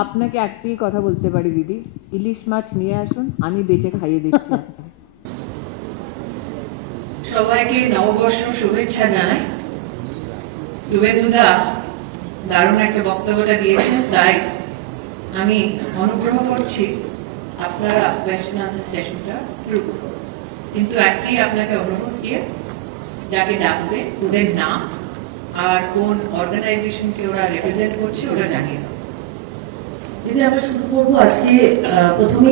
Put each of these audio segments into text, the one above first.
আপনাকে একটি কথা বলতে পারি দিদি, ইলিশ মাছ নিয়ে আসুন, আমি বেচে খাইয়ে দিচ্ছি। সবাইকে নববর্ষ শুভেচ্ছা জানাই। শুভেন্দুদা দারুণ একটা বক্তব্যটা দিয়েছেন, তাই আমি অনুগ্রহ করছি আপনারা কোয়েশ্চেন আনসার সেশনটা শুরু করুন। কিন্তু একটি আপনাকে অনুরোধ দিয়ে যাকে ডাকবে ওদের নাম আর কোন অর্গানাইজেশনকে ওরা রিপ্রেজেন্ট করছে ওরা জানিয়ে দেবে। দিদি আমরা শুরু করবো আজকে প্রথমে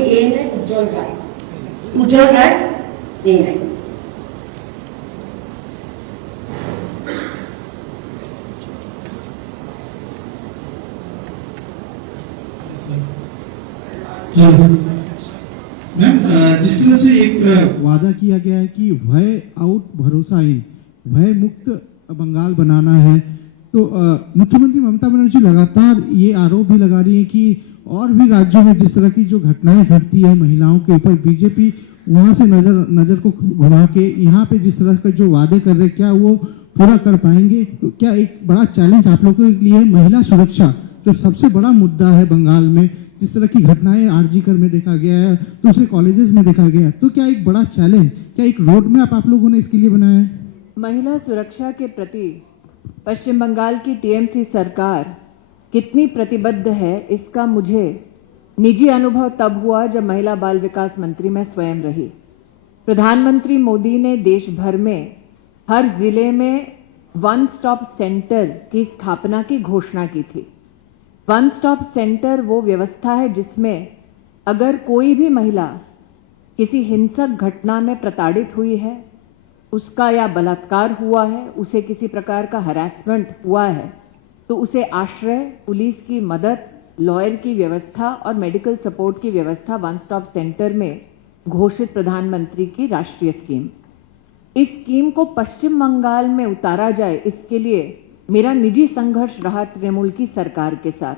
উজ্জ্বল রায়। উজ্জ্বল রায় मैम, जिस तरह से एक वादा किया गया है कि भय आउट भरोसा इन, भय मुक्त बंगाल बनाना है, तो मुख्यमंत्री ममता बनर्जी लगातार ये आरोप भी लगा रही है कि और भी राज्यों में जिस तरह की जो घटनाएं घटती है महिलाओं के ऊपर, बीजेपी वहां से नजर को घुमा के यहाँ पे जिस तरह का जो वादे कर रहे, क्या वो पूरा कर पाएंगे? तो क्या एक बड़ा चैलेंज आप लोगों के लिए महिला सुरक्षा, जो सबसे बड़ा मुद्दा है बंगाल में, जिस तरह की घटनाएं आरजीकर में देखा गया है, दूसरे कॉलेजेस में देखा गया है, तो क्या एक बड़ा चैलेंज, क्या एक रोड मैप आप लोगों ने इसके लिए बनाया है? महिला सुरक्षा के प्रति पश्चिम बंगाल की टीएमसी सरकार कितनी प्रतिबद्ध है, इसका मुझे निजी अनुभव तब हुआ जब महिला बाल विकास मंत्री मैं स्वयं रही। प्रधानमंत्री मोदी ने देश भर में हर जिले में वन स्टॉप सेंटर की स्थापना की घोषणा की थी। वन स्टॉप सेंटर वो व्यवस्था है जिसमें अगर कोई भी महिला किसी हिंसक घटना में प्रताड़ित हुई है, उसका या बलात्कार हुआ है, उसे किसी प्रकार का हरासमेंट हुआ है, तो उसे आश्रय, पुलिस की मदद, लॉयर की व्यवस्था और मेडिकल सपोर्ट की व्यवस्था वन स्टॉप सेंटर में घोषित प्रधानमंत्री की राष्ट्रीय स्कीम। इस स्कीम को पश्चिम बंगाल में उतारा जाए, इसके लिए मेरा निजी संघर्ष रहा तृणमूल की सरकार के साथ।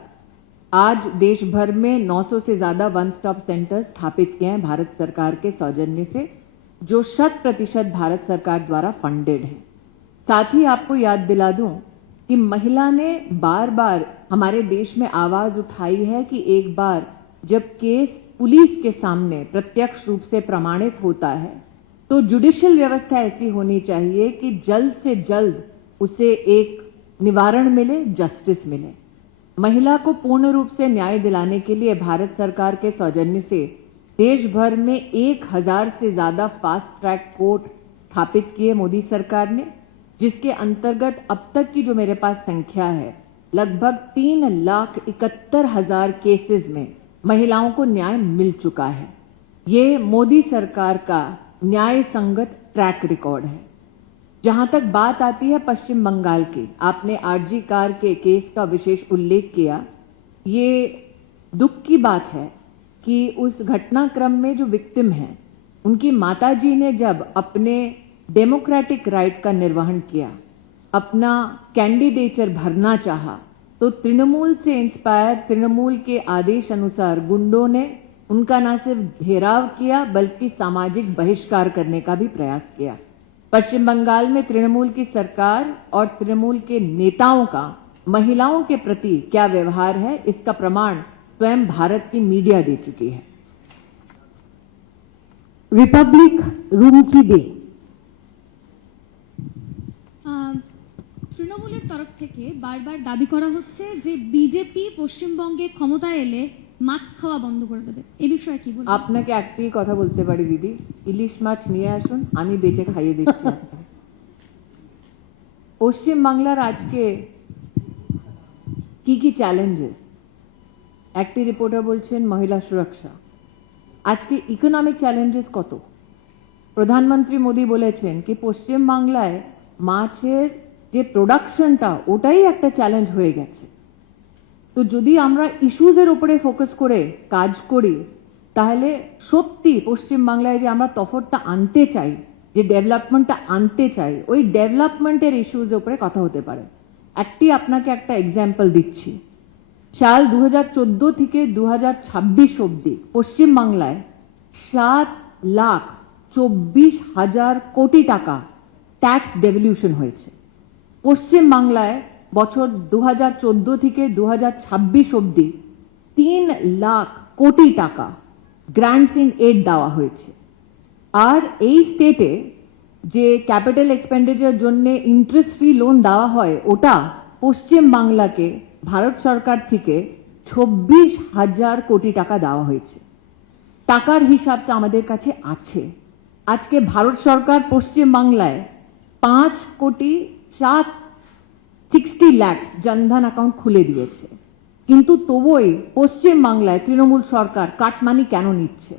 आज देश भर में 900 से ज्यादा वन स्टॉप सेंटर स्थापित किए हैं भारत सरकार के सौजन्य से, जो 100% भारत सरकार द्वारा फंडेड है। साथ ही आपको याद दिला दूं कि महिला ने बार बार हमारे देश में आवाज उठाई है कि एक बार जब केस पुलिस के सामने प्रत्यक्ष रूप से प्रमाणित होता है तो जुडिशियल व्यवस्था ऐसी होनी चाहिए कि जल्द से जल्द उसे एक निवारण मिले, जस्टिस मिले। महिला को पूर्ण रूप से न्याय दिलाने के लिए भारत सरकार के सौजन्य से देश भर में 1000 से ज्यादा फास्ट ट्रैक कोर्ट स्थापित किए मोदी सरकार ने, जिसके अंतर्गत अब तक की जो मेरे पास संख्या है लगभग 3,71,000 केसेस में महिलाओं को न्याय मिल चुका है। ये मोदी सरकार का न्याय संगत ट्रैक रिकॉर्ड है। जहां तक बात आती है पश्चिम बंगाल की, आपने आरजी कार के केस का विशेष उल्लेख किया। ये दुख की बात है कि उस घटनाक्रम में जो विक्टिम हैं, उनकी माताजी ने जब अपने डेमोक्रेटिक राइट का निर्वहन किया, अपना कैंडिडेचर भरना चाहा, तो तृणमूल से इंस्पायर, तृणमूल के आदेश अनुसार गुंडों ने उनका न सिर्फ घेराव किया बल्कि सामाजिक बहिष्कार करने का भी प्रयास किया। पश्चिम बंगाल में तृणमूल की सरकार और तृणमूल के नेताओं का महिलाओं के प्रति क्या व्यवहार है, इसका प्रमाण स्वयं भारत की मीडिया दे चुकी है। रिपब्लिक रूम की दे। তৃণমূলের তরফ থেকে বারবার দাবি করা হচ্ছে যে বিজেপি পশ্চিমবঙ্গে ক্ষমতায় এলে মাছ খাওয়া বন্ধ করে দেবে, এই বিষয়ে কি বলবেন? আপনাকে একটি কথা বলতে পারি দিদি, ইলিশ মাছ নিয়ে আসুন, আমি বেচে খাইয়ে দিচ্ছি। পশ্চিম বাংলার আজকে কি চ্যালেঞ্জেস, একটি রিপোর্টার বলছেন মহিলা সুরক্ষা, আজকে ইকোনমিক চ্যালেঞ্জেস কত। প্রধানমন্ত্রী মোদী বলেছেন কি পশ্চিম বাংলায় মাছের যে প্রোডাকশনটা ওটাই একটা চ্যালেঞ্জ হয়ে গেছে। তো যদি আমরা ইস্যুজের উপরে ফোকাস করে কাজ করি, তাহলে সত্যি পশ্চিম বাংলায় যে আমরা তফাৎটা আনতে চাই, যে ডেভেলপমেন্টটা আনতে চাই, ওই ডেভেলপমেন্টের ইস্যুজের উপরে কথা হতে পারে। আপনাকে একটা এক্সাম্পল দিচ্ছি। সাল 2014 থেকে 2026 অবধি পশ্চিম বাংলায় 7,24,000 কোটি টাকা ট্যাক্স ডেভলিউশন হয়েছে। পশ্চিম বাংলায় বছর 2014 থেকে 2026 অবধি 3 লাখ কোটি টাকা গ্রান্টস ইন এড দেওয়া হয়েছে। আর এই স্টেটে যে ক্যাপিটাল এক্সপেন্ডিচার জন্য ইন্টারেস্ট ফ্রি লোন দেওয়া হয়, ওটা পশ্চিম বাংলাকে ভারত সরকার থেকে 26,000 কোটি টাকা দেওয়া হয়েছে। টাকার হিসাবটা আমাদের কাছে আছে। আজকে ভারত সরকার পশ্চিম বাংলায় 5,60 লাখ জনধন অ্যাকাউন্ট খুলে দিয়েছে, কিন্তু তবুই পশ্চিম বাংলায় তৃণমূল সরকার কাটমানি কেন নিচ্ছে?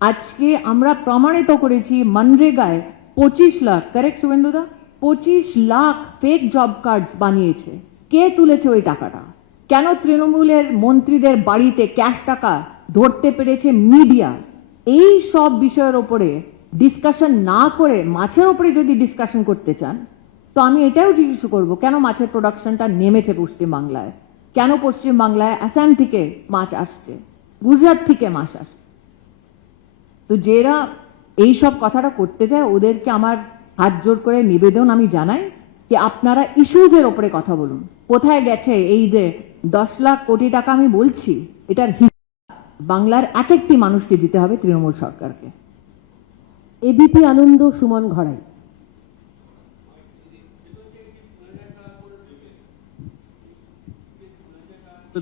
আজকে আমরা প্রমাণিত করেছি মনরেগায় 25 লাখ, কারেক্ট শুভেন্দুদা, 25 লাখ ফেক জব কার্ডস বানিয়েছে। কে তুলেছে ওই টাকাটা? কেন তৃণমূলের মন্ত্রীদের বাড়িতে ক্যাশ টাকা ধরতে পেরেছে মিডিয়া? এই সব বিষয়ের ওপরে ডিসকাশন না করে মাছের ওপরে যদি ডিসকাশন করতে চান, তো আমি এটাও জিজ্ঞেস করব, কেন মাছের প্রোডাকশনটা নেমেছে পশ্চিম বাংলায়? কেন পশ্চিম বাংলায় আসাম থেকে মাছ আসছে, গুজরাট থেকে মাছ আসছে? তো যারা এই সব কথাটা করতে চায় ওদেরকে আমার হাত জোর করে নিবেদন আমি জানাই যে আপনারা ইস্যুজের ওপরে কথা বলুন। কোথায় গেছে এই যে 10 লাখ কোটি টাকা আমি বলছি, এটার হিসাব বাংলার এক একটি মানুষকে দিতে হবে তৃণমূল সরকারকে। এবিপি আনন্দ, সুমন ঘড়াই।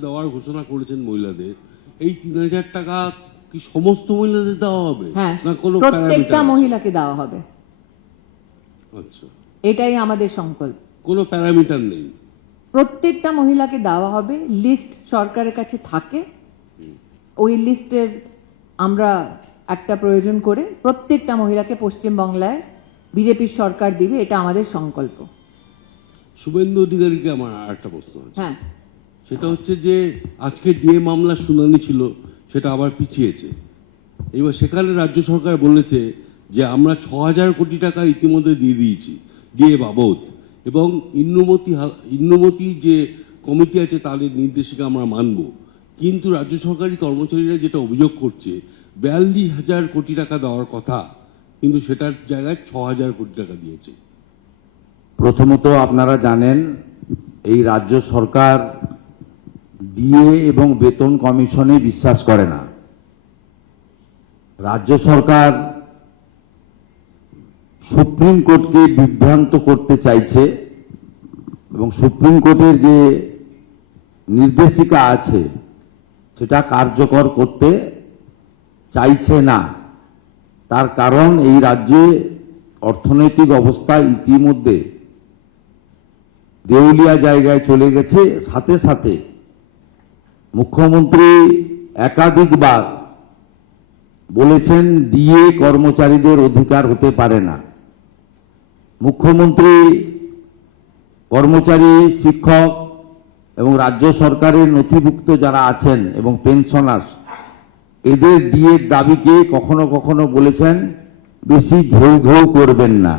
দেওয়ার ঘোষণা করেছেন মহিলাদের, এই 3,000 টাকা কি সমস্ত মহিলাদের দেওয়া হবে? হ্যাঁ, না কোনো প্রত্যেকটা প্যারামিটার আছে? মহিলাকে দেওয়া হবে, আচ্ছা, এটাই আমাদের সংকল্প। কোনো প্যারামিটার নেই? প্রত্যেকটা মহিলাকে দেওয়া হবে, লিস্ট সরকারের কাছে থাকে, ওই লিস্টের আমরা একটা প্রয়োজন করে প্রত্যেকটা মহিলাকে পশ্চিমবাংলায় বিজেপির সরকার দিবে, এটা আমাদের সংকল্প। শুভেন্দু অধিকারীকে আমার আর একটা প্রশ্ন আছে। হ্যাঁ, সেটা হচ্ছে যে আজকে ডিএ মামলার শুনানি ছিল, সেটা আবার পিছিয়েছে। এবার সেখানে রাজ্য সরকার বলেছে যে আমরা 6,000 কোটি টাকা ইতিমধ্যে দিয়ে দিয়েছি ডিএ বাবদ, এবং ইন্নুমতি যে কমিটি আছে তাদের নির্দেশিকা আমরা মানব। কিন্তু রাজ্য সরকারি কর্মচারীরা যেটা অভিযোগ করছে, 42,000 কোটি টাকা দেওয়ার কথা, কিন্তু সেটার জায়গায় 6,000 কোটি টাকা দিয়েছে। প্রথমত আপনারা জানেন এই রাজ্য সরকার ডিএ এবং বেতন কমিশনে বিশ্বাস করে না। রাজ্য সরকার সুপ্রিম কোর্টকে বিভ্রান্ত করতে চাইছে এবং সুপ্রিম কোর্টের যে নির্দেশিকা আছে সেটা কার্যকর করতে চাইছে না। তার কারণ এই রাজ্যে অর্থনৈতিক অবস্থা ইতিমধ্যে দেউলিয়া জায়গায় চলে গেছে। সাথে সাথে মুখ্যমন্ত্রী একাধিকবার বলেছেন ডিএ কর্মচারীদের অধিকার হতে পারে না। মুখ্যমন্ত্রী কর্মচারী, শিক্ষক এবং রাজ্য সরকারের নথিভুক্ত যারা আছেন এবং পেনশনার্স, এদের ডিএর দাবিকে কখনো কখনো বলেছেন বেশি ঘেউ ঘেউ করবেন না।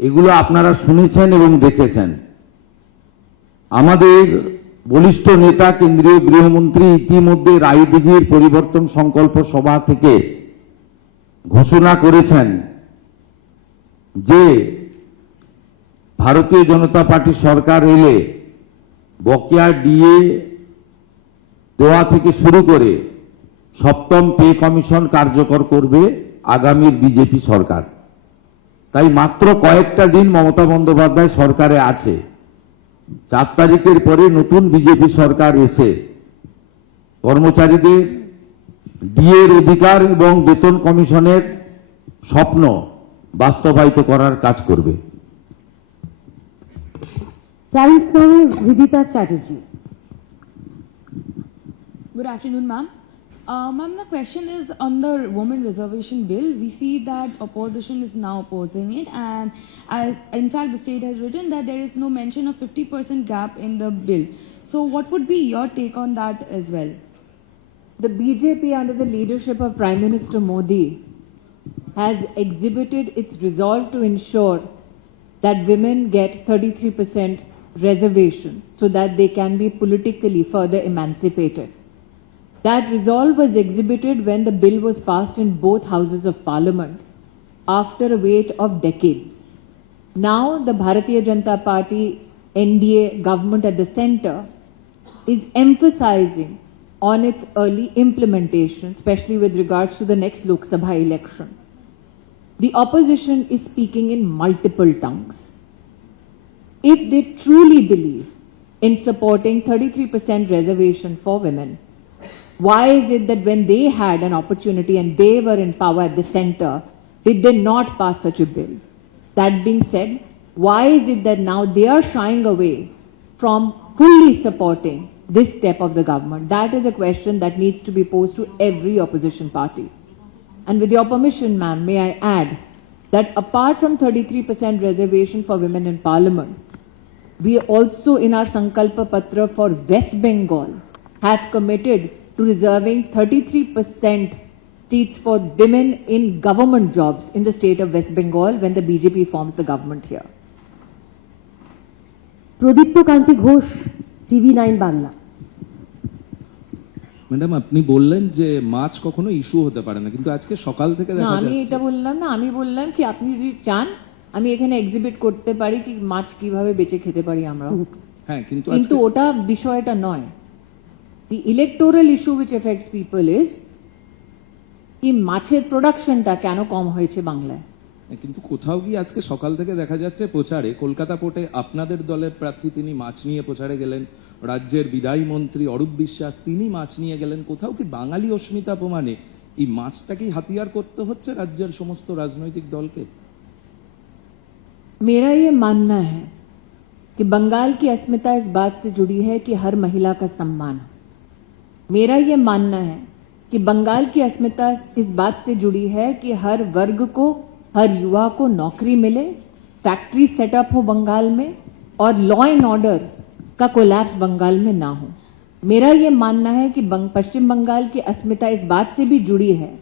এগুলো আপনারা শুনেছেন এবং দেখেছেন। আমাদের বলিষ্ঠ নেতা কেন্দ্রীয় গৃহমন্ত্রী ইতিমধ্যে রায়দিঘির পরিবর্তন সংকল্প সভা থেকে ঘোষণা করেছেন যে ভারতীয় জনতা পার্টি সরকার এলে বকেয়া ডিএ দেওয়া থেকে শুরু করে সপ্তম পে কমিশন কার্যকর করবে আগামীর বিজেপি সরকার। তাই মাত্র কয়েকটা দিন মমতা বন্দ্যোপাধ্যায় সরকারে আছে, 4 তারিখের পরে নতুন বিজেপি সরকার এসে কর্মচারীদের ডিএর অধিকার এবং বেতন কমিশনের স্বপ্ন বাস্তবায়িত করার কাজ করবে। টাইমস নামে হৃদিতা Chatterjee. Good afternoon, ma'am. Ma'am, the question is on the women reservation bill. We see that opposition is now opposing it, and in fact, the state has written that there is no mention of 50% gap in the bill. So, what would be your take on that as well? the BJP under the leadership of Prime Minister Modi has exhibited its resolve to ensure that women get 33% reservation so that they can be politically further emancipated. That resolve was exhibited when the bill was passed in both houses of parliament after a wait of decades. Now the Bharatiya Janata Party NDA government at the center is emphasizing on its early implementation, especially with regards to the next Lok Sabha election. The opposition is speaking in multiple tongues. If they truly believe in supporting 33% reservation for women, why is it that when they had an opportunity and they were in power at the center, did they not pass such a bill? That being said, why is it that now they are shying away from fully supporting this step of the government? That is a question that needs to be posed to every opposition party. And with your permission, ma'am, may I add that apart from 33% reservation for women in parliament, we also in our Sankalpa Patra for West Bengal have committed to reserving 33% seats for women in government jobs in the state of West Bengal when the BJP forms the government here. Pradipta Kanti Ghosh, TV9 Bangla. Madam, আপনি বললেন যে মাছ কখনো issue হতে পারে না, কিন্তু আজকে সকাল থেকে না, দেখা আমি যাচ্ছে এটা বললাম না, আমি বললাম কি আপনি যদি চান আমি এখানে এক্সিবিট করতে পারি কি মাছ কিভাবে বেচে খেতে পারি আমরা, হ্যাঁ, কিন্তু কিন্তু আজকে ওটা বিষয়টা নয়। The electoral issue which affects people is কি মাছের প্রোডাকশনটা কেন কম হয়েছে বাংলায়। কিন্তু কোথাও গিয়ে আজকে সকাল থেকে দেখা যাচ্ছে প্রচারে কলকাতা পোর্টে আপনাদের দলের প্রার্থী তিনি মাছ নিয়ে প্রচারে গেলেন, রাজ্যের বিদায়ী মন্ত্রী অরূপ বিশ্বাস তিনি মাছ নিয়ে গেলেন। কোথাও কি বাঙালি অস্মিতা প্রমাণে এই মাছটাকেই হাতিয়ার করতে হচ্ছে রাজ্যের সমস্ত রাজনৈতিক দলকে? मेरा ये मानना है कि बंगाल की अस्मिता इस बात से जुड़ी है कि हर महिला का सम्मान हो। मेरा ये मानना है कि बंगाल की अस्मिता इस बात से जुड़ी है कि हर वर्ग को, हर युवा को नौकरी मिले, फैक्ट्री सेटअप हो बंगाल में और लॉ एंड ऑर्डर का कोलैप्स बंगाल में ना हो। मेरा ये मानना है कि पश्चिम बंगाल की अस्मिता इस बात से भी जुड़ी है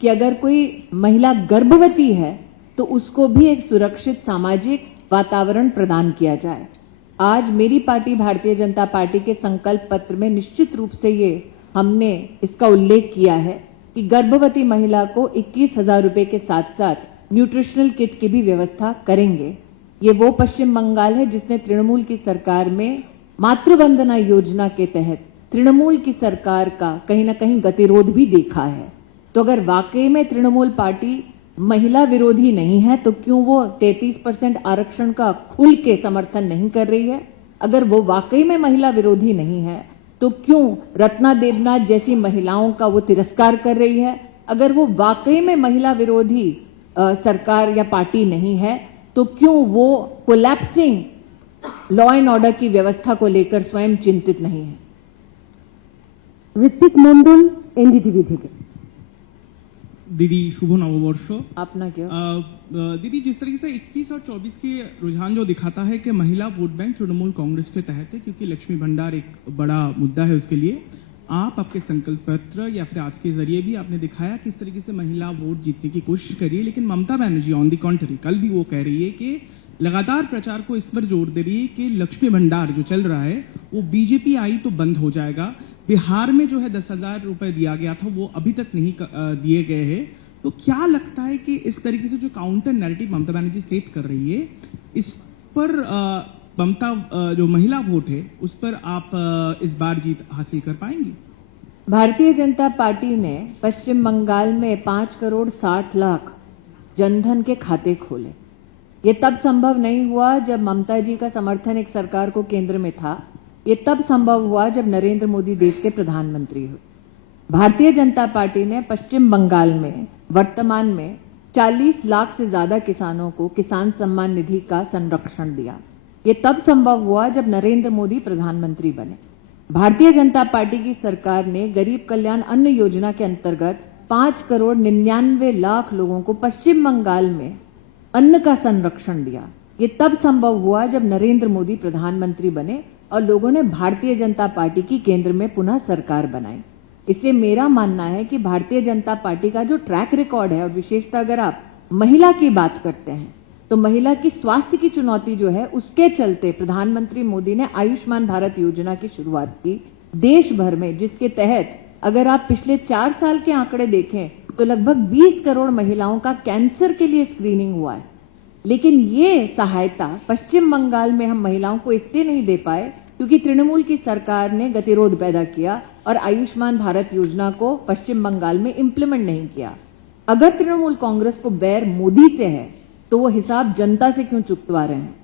कि अगर कोई महिला गर्भवती है तो उसको भी एक सुरक्षित सामाजिक वातावरण प्रदान किया जाए। आज मेरी पार्टी भारतीय जनता पार्टी के संकल्प पत्र में निश्चित रूप से ये हमने इसका उल्लेख किया है कि गर्भवती महिला को 21,000 रुपए के साथ साथ न्यूट्रिशनल किट की भी व्यवस्था करेंगे। ये वो पश्चिम बंगाल है जिसने तृणमूल की सरकार में मातृवंदना योजना के तहत तृणमूल की सरकार का कहीं ना कहीं गतिरोध भी देखा है। तो अगर वाकई में तृणमूल पार्टी महिला विरोधी नहीं है तो क्यों वो 33% आरक्षण का खुल के समर्थन नहीं कर रही है? अगर वो वाकई में महिला विरोधी नहीं है तो क्यों रत्ना देवनाथ जैसी महिलाओं का वो तिरस्कार कर रही है? अगर वो वाकई में महिला विरोधी सरकार या पार्टी नहीं है तो क्यों वो कोलैप्सिंग लॉ एंड ऑर्डर की व्यवस्था को लेकर स्वयं चिंतित नहीं है? ঋত্বিক মন্ডল, NDTV থেকে। दीदी शुभ नववर्ष। अपना क्या दीदी, जिस तरीके से 21 और 24 के रुझान जो दिखाता है कि महिला वोट बैंक तृणमूल कांग्रेस के तहत है, क्योंकि लक्ष्मी भंडार एक बड़ा मुद्दा है उसके लिए, आप आपके संकल्प पत्र या फिर आज के जरिए भी आपने दिखाया किस तरीके से महिला वोट जीतने की कोशिश करिए। लेकिन ममता बनर्जी ऑन दी कॉन्ट्री कल भी वो कह रही है कि लगातार प्रचार को इस पर जोर दे रही है कि लक्ष्मी भंडार जो चल रहा है वो बीजेपी आई तो बंद हो जाएगा। बिहार में जो है 10,000 रुपए दिया गया था वो अभी तक नहीं दिए गए हैं। तो क्या लगता है कि इस तरीके से जो counter narrative Mamata Banerjee set कर रही है, इस पर ममता जो महिला वोट है उस पर आप इस बार जीत हासिल कर पाएंगी? भारतीय जनता पार्टी ने पश्चिम बंगाल में 5,60,00,000 जनधन के खाते खोले। ये तब संभव नहीं हुआ जब ममता जी का समर्थन एक सरकार को केंद्र में था। ये तब संभव हुआ जब नरेंद्र मोदी देश के प्रधानमंत्री हुए। भारतीय जनता पार्टी ने पश्चिम बंगाल में वर्तमान में 40 लाख से ज्यादा किसानों को किसान सम्मान निधि का संरक्षण दिया। ये तब संभव हुआ जब नरेंद्र मोदी प्रधानमंत्री बने। भारतीय जनता पार्टी की सरकार ने गरीब कल्याण अन्न योजना के अंतर्गत 5,99,00,000 लोगों को पश्चिम बंगाल में अन्न का संरक्षण दिया। ये तब संभव हुआ जब नरेंद्र मोदी प्रधानमंत्री बने और लोगों ने भारतीय जनता पार्टी की केंद्र में पुनः सरकार बनाई। इसलिए मेरा मानना है कि भारतीय जनता पार्टी का जो ट्रैक रिकॉर्ड है, और विशेषतः अगर आप महिला की बात करते हैं तो महिला की स्वास्थ्य की चुनौती जो है उसके चलते प्रधानमंत्री मोदी ने आयुष्मान भारत योजना की शुरुआत की देश भर में, जिसके तहत अगर आप पिछले 4 साल के आंकड़े देखें तो लगभग 20 करोड़ महिलाओं का कैंसर के लिए स्क्रीनिंग हुआ है। लेकिन ये सहायता पश्चिम बंगाल में हम महिलाओं को इसलिए नहीं दे पाए क्योंकि तृणमूल की सरकार ने गतिरोध पैदा किया और आयुष्मान भारत योजना को पश्चिम बंगाल में इंप्लीमेंट नहीं किया। अगर तृणमूल कांग्रेस को बैर मोदी से है तो वो हिसाब जनता से क्यों चुकवा रहे हैं?